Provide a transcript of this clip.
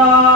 Allah.